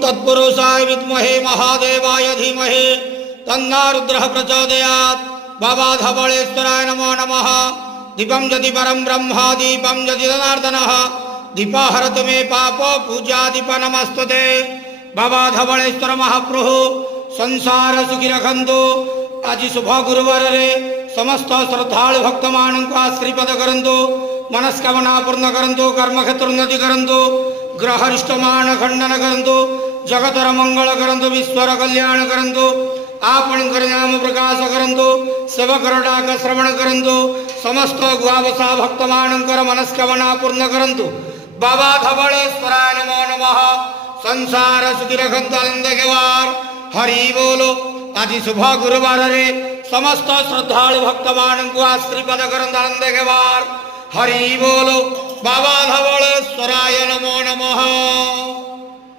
तत्पुरुषाय विद्महे महादेवाय धीमहि तन्नो रुद्रः प्रचोदयात्। बाबा धवळेश्वराय नमो नमः। दीपं यदि परं ब्रह्म दीपं यदि जनार्दनः दीपाहरतु मे पापो पूजा दीप नमस्तुते। बाबा धवळेश्वर महाप्रभु संसार सुखी रखंतु। आज शुभ गुरुवार रे समस्त श्रद्धालु भक्त मानक आशीर्वाद करंतु, मनस्कामना पूर्ण करंतु, कर्म क्षेत्र उन्नति करंतु, ग्रहरिष्ट मान खंडन करंतु, जगतर मंगल करंतु, विश्वर कल्याण करंतु, आपण नाम प्रकाश करंतु, सेवकर डाक श्रवण करंतु, समस्त गुआवसा भक्त मानकर मनस्कामना पूर्ण करंतु। बाबा धवळेश्वराय नमो नमः। संसार सुखी रखंतु, आनंद केवार। हरि बोलो। आज शुभ गुरुवार रे समस्त श्रद्धालु भक्त मानक आशीर्वाद करंतु, आनंद केवार। हरि बोलो। बाबा धवळेश्वराय नमो नमः।